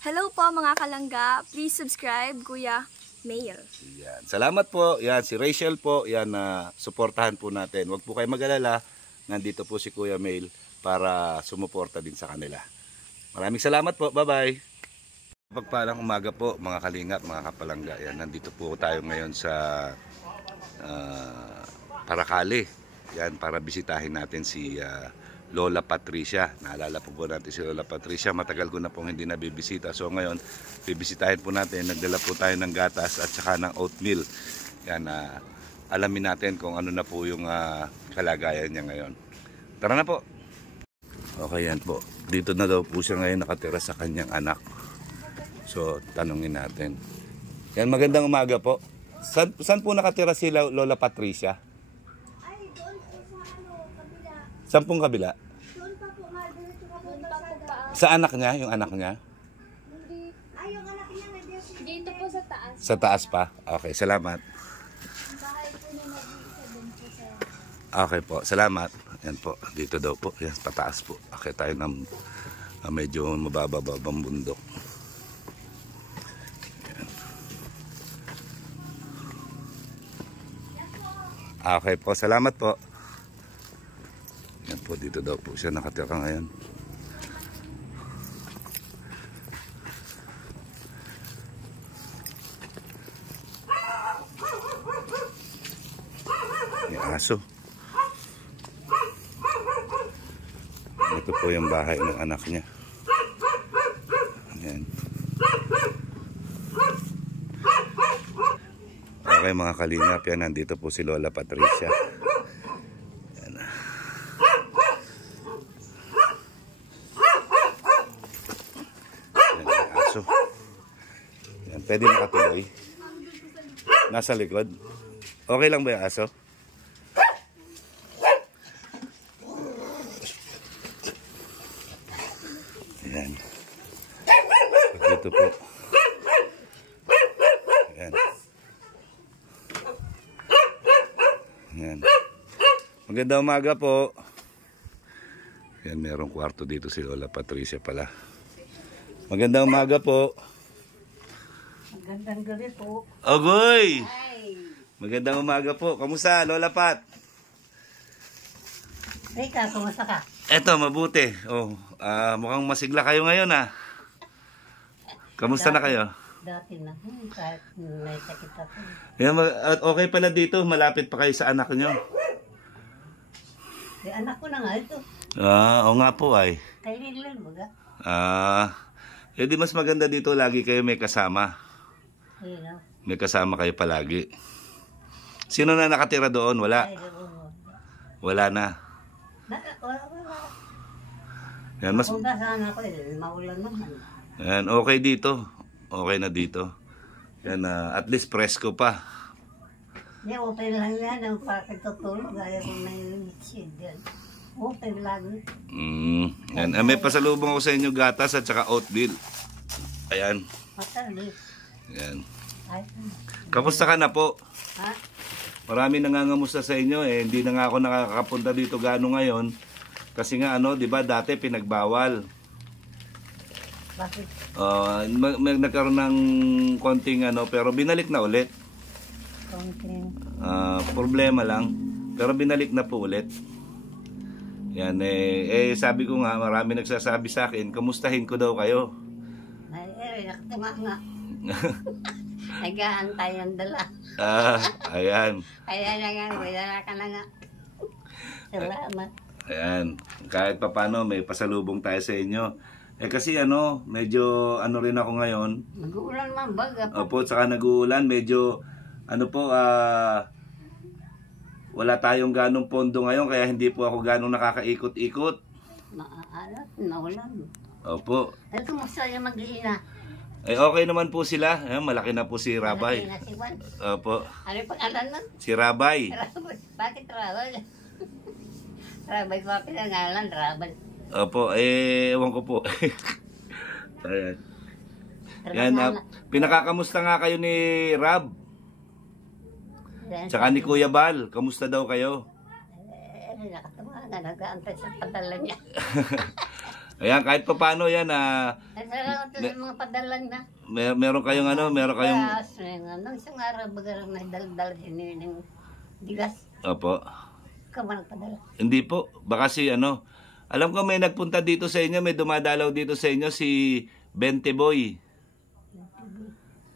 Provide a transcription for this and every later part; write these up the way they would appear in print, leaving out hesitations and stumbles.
Hello po mga kalangga. Please subscribe, Kuya Mail. Yan. Salamat po. Yan, si Rachel po. Yan, suportahan po natin. Huwag po kayo mag-alala. Nandito po si Kuya Mail para sumuporta din sa kanila. Maraming salamat po. Bye-bye. Pagpalang umaga po mga kalingap, mga kapalangga. Yan, nandito po tayo ngayon sa Paracale. Yan, para bisitahin natin si Lola Patricia. Naalala po natin si Lola Patricia. Matagal ko na pong hindi nabibisita. So ngayon, bibisitahin po natin. Nagdala po tayo ng gatas at saka ng oatmeal. Yan, alamin natin kung ano na po yung kalagayan niya ngayon. Tara na po. Okay, yan po. Dito na daw po siya ngayon nakatira sa kanyang anak. So, tanungin natin. Yan, magandang umaga po. Saan po nakatira si Lola Patricia? Saan pong kabila? Doon pa po, diretso ka po sa Sa anak niya? Yung anak niya? Ay, yung anak niya na Dito po sa taas. Sa taas pa? Okay, salamat. bahay po na nag-iisa doon po sa... Okay po, salamat. Yan po, dito daw po. Yan, pataas po. Okay, tayo ng medyo mabababang bundok. Yan. Okay po, salamat po. Yan po, dito daw po siya nakatira ngayon. Yung aso. Ito po yung bahay ng anak niya. Ayan. Okay mga kalingap, yan, nandito po si Lola Patricia. Ayan. Ayan yung aso. Ayan, pwede makatuloy. Nasa likod. Okay lang ba yung aso? Ayan. Dito po. Ayan. Ayan. Magandang umaga po. Ayan, merong kwarto dito si Lola Patricia pala. Magandang umaga po. Magandang gabi po. Ogoy! Ay, Magandang umaga po. Kamusta, Lola Pat? Rika, kumusta ka? Eto, mabuti. Oh, mukhang masigla kayo ngayon Kamusta na kayo? Dati na, kahit may sakit ako. Yan, at okay pala dito, malapit pa kayo sa anak nyo. Eh, anak ko na nga ito. Oo nga po ay. Kay Lilil, baga. Di mas maganda dito, lagi kayo may kasama. Ayun na. May kasama kayo palagi. Sino na nakatira doon? Wala? Ay, doon. Wala na. Wala. Yan, mas, Kung sana ako, maulan naman. yan, okay dito. Okay na dito. Yan, at least presko pa. Hindi, open lang yan. Ang pakitutulog, ayaw kong nai-shade yan. Open lang. Yan. May pasalubong ako sa inyo gatas at saka oatmeal. Ayan. Matalis. Yan. Ay, Kamusta ka na po? ha? Marami nangangamusta sa inyo hindi na nga ako nakakapunta dito gaano ngayon. Kasi nga di ba dati pinagbawal. Bakit? Nagkaroon ng konting pero binalik na ulit. Konting. Problema lang. Pero binalik na po ulit. Yan sabi ko nga, marami nagsasabi sa akin, kamustahin ko daw kayo. Ay, nakatama nga. Nag-aantay ang dala. Ayan. Kaya na nga, wala ka na nga. Salamat. Ayan. Kahit papano may pasalubong tayo sa inyo. Kasi medyo rin ako ngayon. Mag-uulan man baga. Opo, saka nag-uulan. Medyo wala tayong ganong pondo ngayon, kaya hindi po ako ganong nakakaikot-ikot. Maalat, naulan. Opo. Ay, kumusta yung mag-iina? Okay naman po sila. Malaki na po si Rabay. Malaki na si Juan. Opo. Ano yung pangalan nun? Si Rabay. Rabay. Bakit Rabay? Rabay pa pinangalan, Rabay. Opo, ewan ko po. Ayan. Yan, pinakakamusta nga kayo ni Rab? Tsaka ni Kuya Bal, kamusta daw kayo? Nakatawa nga, nag-aantay sa padala niya. Ayan, kahit pa paano yan, Salamat sa mga padalan na. meron kayong ano, meron kayong... Gas, nung isang araw, baga may dal-dal din yung bigas. Opo. Ikaw ba nagpadala? Hindi po, baka si ano, alam ko may nagpunta dito sa inyo, may dumadalaw dito sa inyo si 20 Boy.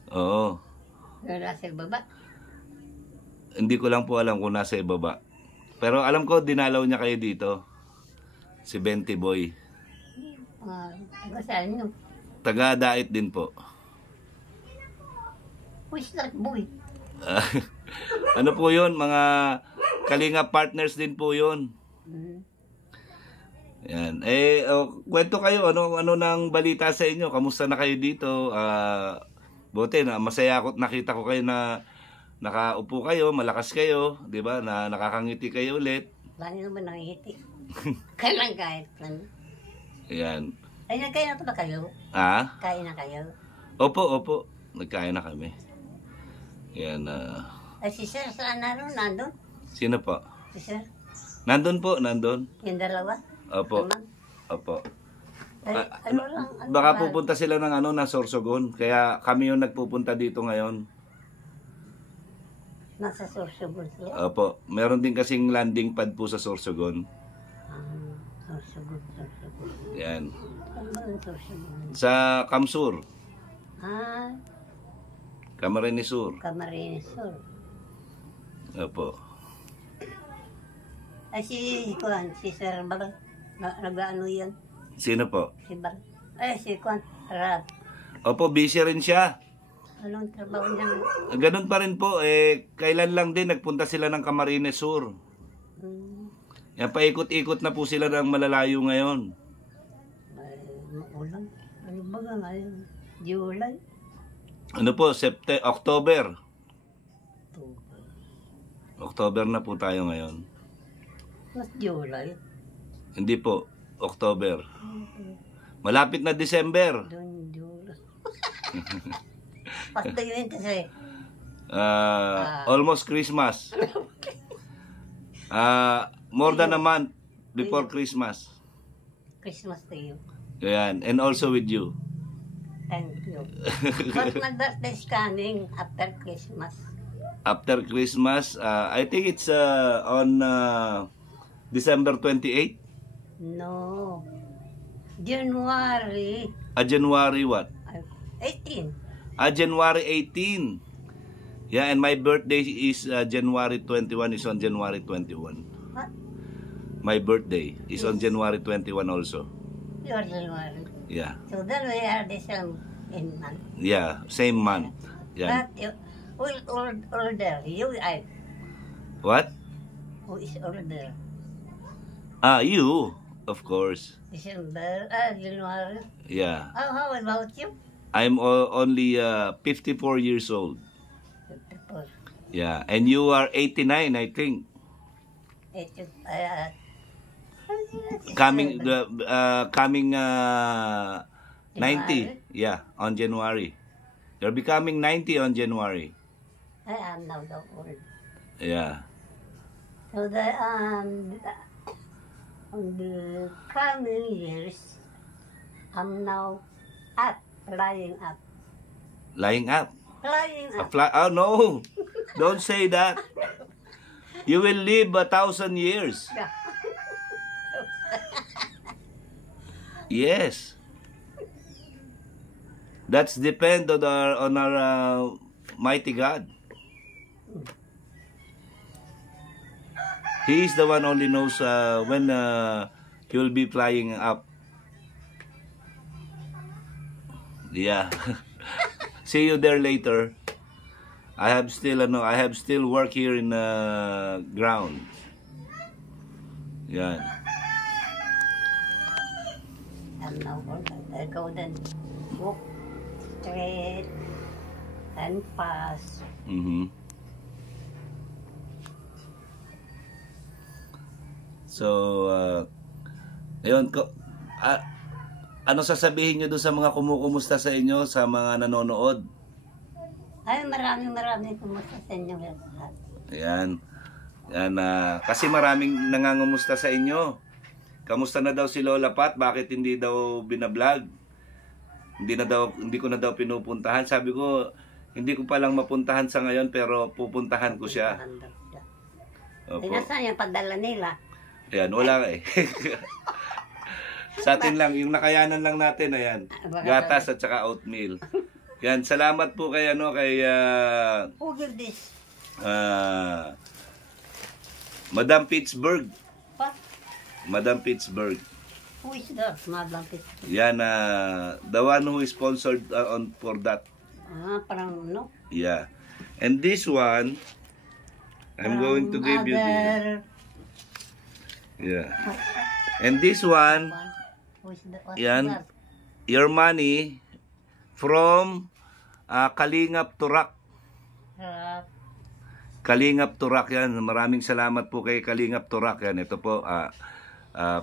Oo. Nasa baba. Hindi ko lang po alam kung nasa ibaba. Pero alam ko, dinalaw niya kayo dito. Si 20 Boy. Saan nyo? Taga-dait din po. Who's that boy? Ano po yun? Mga Kalinga partners din po yun. Yan. Kwento kayo. Ano nang balita sa inyo? Kamusta na kayo dito? Buti na masaya ako. Nakita ko kayo na nakaupo kayo, malakas kayo. Diba? Na nakakangiti kayo ulit. Lagi naman nakikiti. Kailan kahit lang. Yan. Ay, nagkain na ba kayo? Ah? Kain na kayo? Opo. Nagkain na kami. Yan. Ay, si Sir, saan na rin? Nandun? Sino po? Si Sir? Nandun po, nandun. Yung dalawa? Opo. Naman? Opo. Ay, ano lang? Ano Baka ba? pupunta sila ng na Sorsogon. Kaya kami yung nagpupunta dito ngayon. Nasa Sorsogon sila? Opo. Meron din kasing landing pad po sa Sorsogon. Sorsogon. Yan. Ano ba yung Sorsogon? Sa Kamsur. Camarines Sur. Camarines Sur. Opo. Ay, si Sir Bal. Nag-ano yan? Sino po? Si Bal. Ay, si Kwan. Rad. Opo, busy rin siya. Anong trabaho niya? Ganun pa rin po. Kailan lang din nagpunta sila ng Camarines Sur. Yan, paikot-ikot na po sila ng malalayo ngayon. Ay, maulan. Ano ba nga ngayon? July? Ano po? October. October na po tayo ngayon. Mas July? Hindi po. October. Malapit na December. Doon, July. Basta yun kasi. Almost Christmas. More than a month before Christmas. Christmas to you. Yan. And also with you. Thank you. But my birthday is coming after Christmas. After Christmas, I think it's on December 28. No. January. January what? 18. January 18. Yeah, and my birthday is January 21, is on January 21. What? My birthday is on January 21 also. Your January. Yeah. So then we are the same in month. Yeah, same month. Yeah. But you, older, you I. What? Who is older? You, of course. December, January. Yeah. How about you? I'm only 54 years old. 54. Yeah, and you are 89, I think. Coming 90. Yeah, on January. You're becoming 90 on January. I am now the old. Yeah. So on the coming years, I'm now up, flying up. Lying up. Flying up. Oh no. Don't say that. You will live 1,000 years. Yes. That's depend on our mighty God. He is the one only knows when he will be flying up. Yeah. See you there later. I have still work here in ground. Yeah. I'm now old. I go then walk straight and pass. So, ayun, ano sasabihin nyo doon sa mga kumukumusta sa inyo, sa mga nanonood? Ay, maraming kumusta sa inyo lahat. Ayan. Yan, kasi maraming nangangumusta sa inyo. kamusta na daw si Lola Pat? Bakit hindi daw binablog? Hindi ko na daw pinupuntahan. Sabi ko, hindi ko palang mapuntahan sa ngayon pero pupuntahan ko siya. Opo. Nasaan yung padala nila? Ayan, wala eh. Sa atin lang, yung nakayanan lang natin, ayan. Gatas at saka oatmeal. Yan, salamat po kay Who give this? Madam Pittsburgh. What? Madam Pittsburgh. Who is that? Madam Pittsburgh. Yan, the one who is sponsored for that. Parang no? Yeah. And this one, I'm going to give you this. Yeah. And this one, Who is that? yan, your money from Kalingap Turak. Kalingap Turak yan. Maraming salamat po kay Kalingap Turak yan. Ito po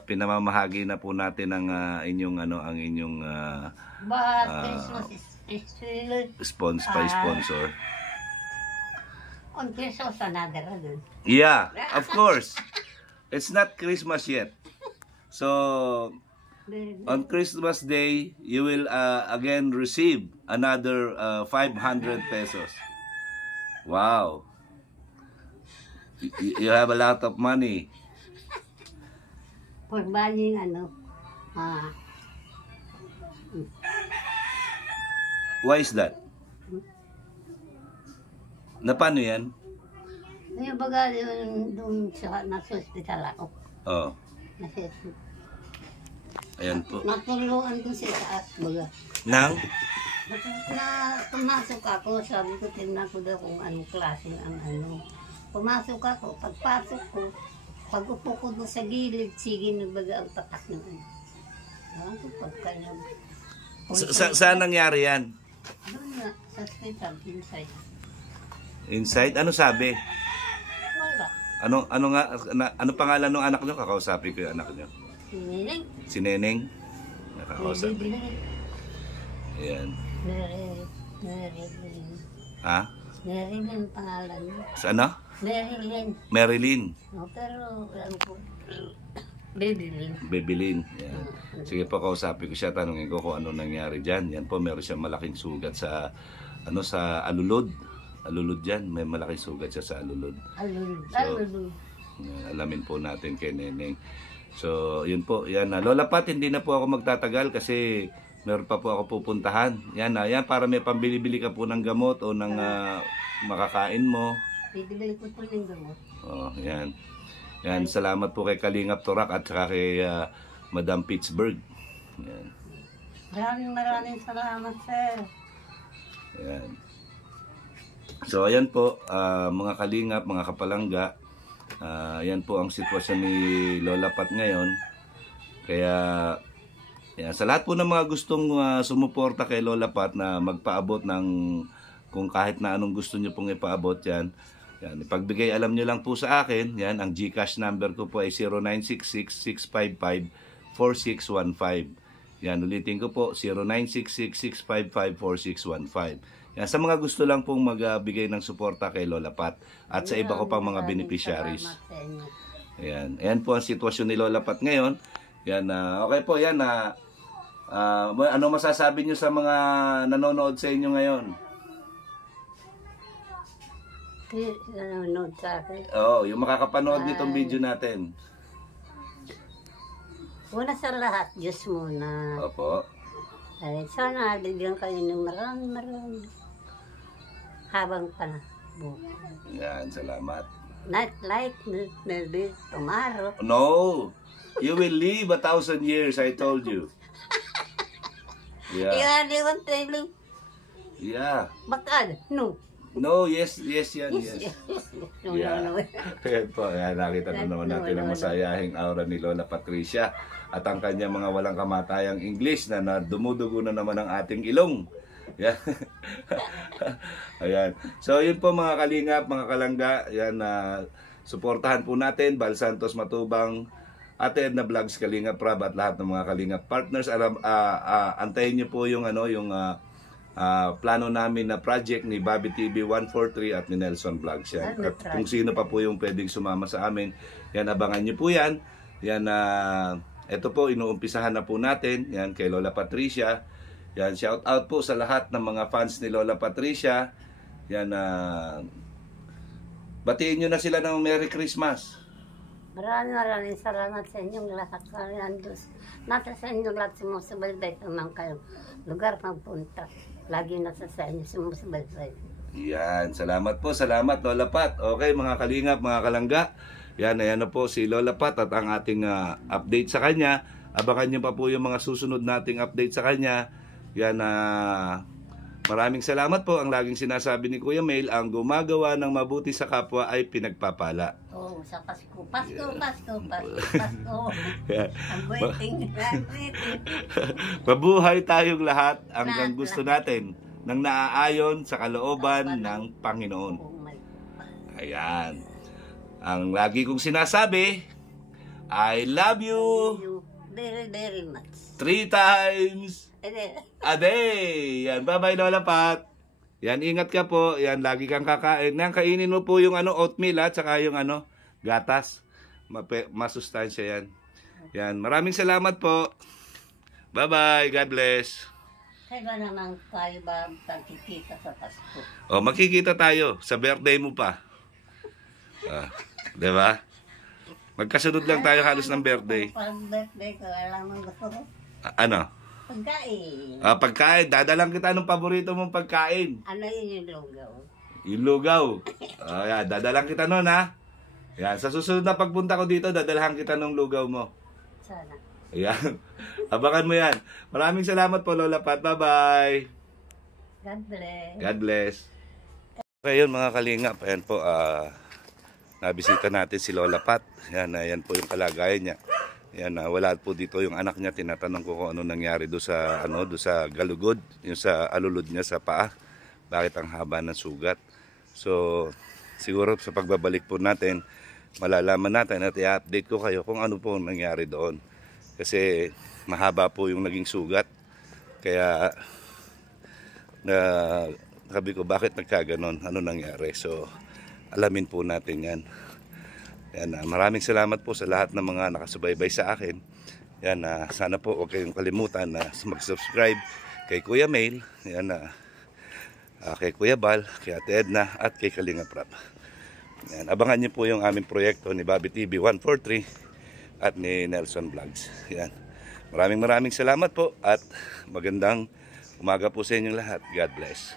pinamamahagi na po natin ang inyong But Christmas is really sponsor. on Christmas another one. Yeah, of course. It's not Christmas yet. So on Christmas Day, you will again receive another 500 pesos. Wow. You have a lot of money. For buying Why is that? Na paano yan? yung baga doon sa nasa hospital ako. Oh, Nasa ayan po. natulungan ko siya sa baga. Nang? Na pumasok ako, sabi ko, tingnan ko daw kung anong klase ang ano. Pumasok ako, pagpasok ko, pag-upo ko doon sa gilid, sige nagbaga ang tatak ng ano. Ako, pagkanya. Saan nangyari yan? Doon na, sa hospital, inside. Inside? Ano sabi? Wala. Ano pangalan ng anak nyo? Kakausapin ko yung anak nyo. Siniling. Si Neneng? Nakakausapin. Ayan. Marilyn. Ha? Marilyn pangalan niya. Sa ano? Marilyn. Marilyn. No, pero alam ko, Babylyn. Babylyn. Yan. Sige po, kausapin ko siya. Tanungin ko kung ano nangyari dyan. Yan po, meron siyang malaking sugat sa sa alulod. Alulod dyan. May malaking sugat siya sa alulod. Alulud. Alamin po natin kay Neneng. So, yun po. Yan. Lola Pat, hindi na po ako magtatagal kasi meron pa po ako pupuntahan. Yan yan para may pambili-bili ka po ng gamot o ng makakain mo. Bibili ko po ng gamot. Oh, yan. Yan, salamat po kay Kalingap Turak at saka kay Madam Pittsburgh. Yan. Maraming salamat, sir. Yan. So, ayan po, mga kalingap, mga kapalangga. Yan po ang sitwasyon ni Lola Pat ngayon. Kaya, yan, sa lahat po ng mga gustong sumuporta kay Lola Pat na magpaabot ng kung kahit na anong gusto nyo pong ipaabot yan. Yan, ipagbigay alam nyo lang po sa akin. Yan, ang GCash number ko po ay 0966-655-4615. Yan, ulitin ko po, 0966-655-4615. Yan, sa mga gusto lang pong magbigay ng suporta kay Lola Pat at sa iba ko pang mga beneficiaries. Ayan, ayan po ang sitwasyon ni Lola Pat ngayon. Yan, okay po, yan. Ano masasabi nyo sa mga nanonood sa inyo ngayon? Nanonood sa akin. Oo, yung makakapanood nitong video natin. Una sa lahat, Diyos muna. Opo. Ay, sana bigyan kayo ng marami. Habang pa buhay. Yan, salamat. Not like maybe tomorrow. No, you will live 1,000 years, I told you. Yeah. Yeah, they want to live. Yeah. Bakal? No. No, yes, yan, yes. No. Ayan po, ayan, nakita na naman natin ang masayahing aura ni Lola Patricia at ang kanyang mga walang kamatayang English na dumudugo na naman ang ating ilong. Yan. Ayan. So, yun po mga kalingap, mga kalangga. Yan, suportahan po natin, Bal Santos Matubang, Ate Edna Vlogs, Kalingap Prab at lahat ng mga kalingap partners. Antayin niyo po yung plano namin na project ni Bobby TV 143 at ni Nelson Vlogs yan. At kung sino pa po yung pwedeng sumama sa amin, yan, abangan nyo po yan. Yan, ito po, inuumpisahan na po natin. Yan, kay Lola Patricia. Yan, shout out po sa lahat ng mga fans ni Lola Patricia. Yan, batiin nyo na sila ng Merry Christmas. Maraming salamat sa inyong lahat. Nasa sa inyong lahat sumusubaybay sa mga kayong lugar magpunta. Lagi nasa sa inyo sumusubaybay. Yan, salamat po, salamat Lola Pat. Okay mga kalingap, mga kalangga. Yan, ayan na po si Lola Pat at ang ating update sa kanya. Abangan nyo pa po yung mga susunod nating update sa kanya. Yan, maraming salamat po. Ang laging sinasabi ni Kuya Mail, ang gumagawa ng mabuti sa kapwa ay pinagpapala. Oo, sa Pasko. Pasko. I'm waiting. Mabuhay tayong lahat hanggang gusto natin ng naaayon sa kalooban ng Panginoon. Ayan. Ang lagi kong sinasabi, I love you Very, very much. 3 times a day. Yan, bye-bye Lola Pat. Yan, ingat ka po. Yan, lagi kang kakain. Yan, kainin mo po yung oatmeal at saka yung gatas. Masustansya yan. Yan, maraming salamat po. Bye-bye. God bless. Kaya ba naman tayo ba pagkikita sa Pasko? O, makikita tayo sa birthday mo pa. Diba? Magkasunod lang tayo halos ng birthday. Pag birthday ko, alam mo gusto ko? Ano? Pagkain. Pagkain. Dadalang kita ng paborito mong pagkain. Ano yun yung lugaw? Yung lugaw. Yan, dadalang kita nun ha. Yan, sa susunod na pagpunta ko dito, dadalahan kita ng lugaw mo. Sana. Ayan. Abangan mo yan. Maraming salamat po Lola Pat. Bye-bye. God bless. God bless. Okay yun mga kalingap. Ayan po, nabisita natin si Lola Pat. Ayan po yung kalagayan niya. Ayan, wala po dito yung anak niya. Tinatanong ko kung ano nangyari doon sa galugod, yung sa alulod niya sa paa. Bakit ang haba ng sugat? So, siguro sa pagbabalik po natin, malalaman natin at i-update ko kayo kung ano po nangyari doon. Kasi mahaba po yung naging sugat. Kaya, sabi ko, bakit nagkaganon? Ano nangyari? So, alamin po natin yan. Yan, maraming salamat po sa lahat ng mga nakasubaybay sa akin. Yan, sana po huwag kayong kalimutan na mag-subscribe kay Kuya Mail, yan, kay Kuya Bal, kay Ate Edna, at kay Kalinga Prab. Yan, abangan niyo po yung aming proyekto ni Bobby TV 143 at ni Nelson Vlogs. Yan. Maraming salamat po at magandang umaga po sa inyong lahat. God bless.